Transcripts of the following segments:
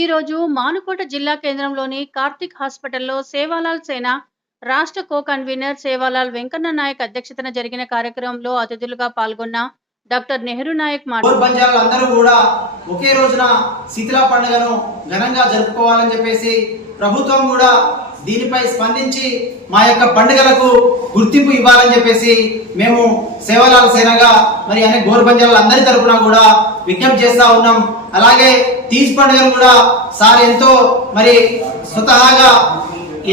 ఈరోజు మానుకోట జిల్లా కేంద్రంలోని కార్తిక్ హాస్పిటల్లో సేవాలాల్ సేన రాష్ట్ర కో కన్వీనర్ సేవాలాల్ వెంకన్న నాయక్ అధ్యక్షతన జరిగిన కార్యక్రమంలో అతిథులుగా పాల్గొన్న డాక్టర్ నెహ్రూ నాయక్ మాట్లాడారు. అందరూ కూడా ఒకే రోజున శీతలా పండుగను ఘనంగా జరుపుకోవాలని చెప్పేసి ప్రభుత్వం కూడా దీనిపై స్పందించి మా యొక్క పండుగలకు గుర్తింపు ఇవ్వాలని చెప్పేసి మేము సేవాలాల్ సేనగా మరి అనేక గోర్బంజాల అందరి తరపున కూడా విజ్ఞప్తి చేస్తా ఉన్నాం. అలాగే తీజ్ పండుగను కూడా సార్ ఎంతో మరి స్వతహాగా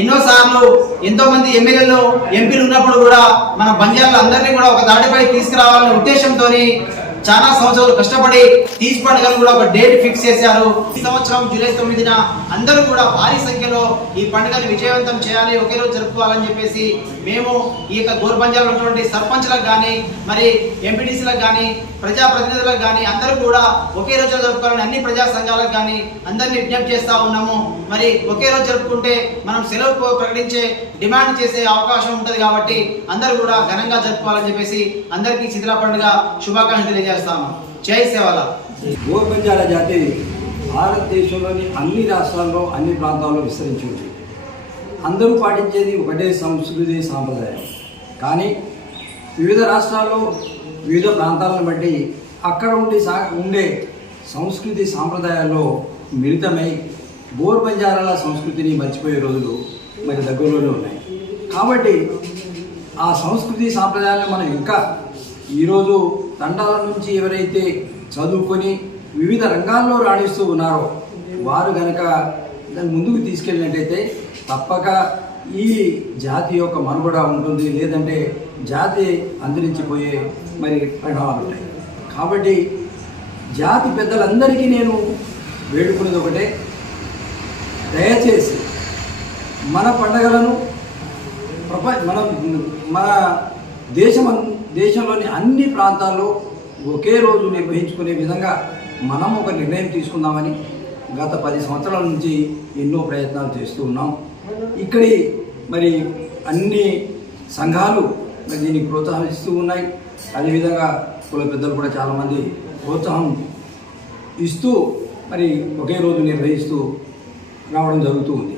ఎన్నోసార్లు ఎంతో మంది ఎమ్మెల్యేలు ఎంపీలు ఉన్నప్పుడు కూడా మన బంజారాల అందరినీ కూడా ఒక దాటిపై తీసుకురావాలనే ఉద్దేశంతో చాలా సంవత్సరాలు కష్టపడి తీజ్ పండుగను కూడా ఒక డేట్ ఫిక్స్ చేశారు. ఈ సంవత్సరం జూలై 9న అందరూ కూడా భారీ సంఖ్యలో ఈ పండుగను విజయవంతం చేయాలి, ఒకే రోజు జరుపుకోవాలని చెప్పేసి మేము ఈ యొక్క గోర్బంజాలో ఉన్నటువంటి సర్పంచ్లకు కానీ మరి ఎంపీటీసీలకు కానీ ప్రజాప్రతినిధులకు కానీ అందరూ కూడా ఒకే రోజు జరుపుకోవాలని అన్ని ప్రజా సంఘాలకు కానీ అందరినీ విజ్ఞప్తి చేస్తూ ఉన్నాము. మరి ఒకే రోజు జరుపుకుంటే మనం సెలవు ప్రకటించే డిమాండ్ చేసే అవకాశం ఉంటుంది కాబట్టి అందరూ కూడా ఘనంగా జరుపుకోవాలని చెప్పేసి అందరికీ శీతలా పండుగ శుభాకాంక్షలు తెలియజేస్తాము. జై సేవాలాల్. గోర్బంజాల జాతి భారతదేశంలోని అన్ని రాష్ట్రాల్లో అన్ని ప్రాంతాల్లో విస్తరించి ఉంది. అందరూ పాటించేది ఒకటే సంస్కృతి సాంప్రదాయం. కానీ వివిధ రాష్ట్రాల్లో వివిధ ప్రాంతాలను బట్టి అక్కడ ఉండే సంస్కృతి సాంప్రదాయాల్లో మిళితమై గోర్బంజారాల సంస్కృతిని మర్చిపోయే రోజులు మరి దగ్గరలోనే ఉన్నాయి. కాబట్టి ఆ సంస్కృతి సాంప్రదాయాలను మనం ఇంకా ఈరోజు తండాల నుంచి ఎవరైతే చదువుకొని వివిధ రంగాల్లో రాణిస్తూ ఉన్నారో వారు కనుక దాన్ని ముందుకు తీసుకెళ్ళినట్టయితే తప్పక ఈ జాతి యొక్క మనుగడ ఉంటుంది, లేదంటే జాతి అంతరించిపోయే మరి పరిణామాలు ఉంటాయి. కాబట్టి జాతి పెద్దలందరికీ నేను వేడుకునేది ఒకటే, దయచేసి మన పండుగలను మన దేశంలోని అన్ని ప్రాంతాల్లో ఒకే రోజు నిర్వహించుకునే విధంగా మనం ఒక నిర్ణయం తీసుకుందామని గత 10 సంవత్సరాల నుంచి ఎన్నో ప్రయత్నాలు చేస్తూ ఉన్నాం. ఇక్కడి మరి అన్ని సంఘాలు మరి దీనికి ప్రోత్సహిస్తూ ఉన్నాయి. అదేవిధంగా కుల పెద్దలు కూడా చాలామంది ప్రోత్సాహం ఇస్తూ మరి ఒకే రోజు నిర్వహిస్తూ రావడం జరుగుతూ ఉంది.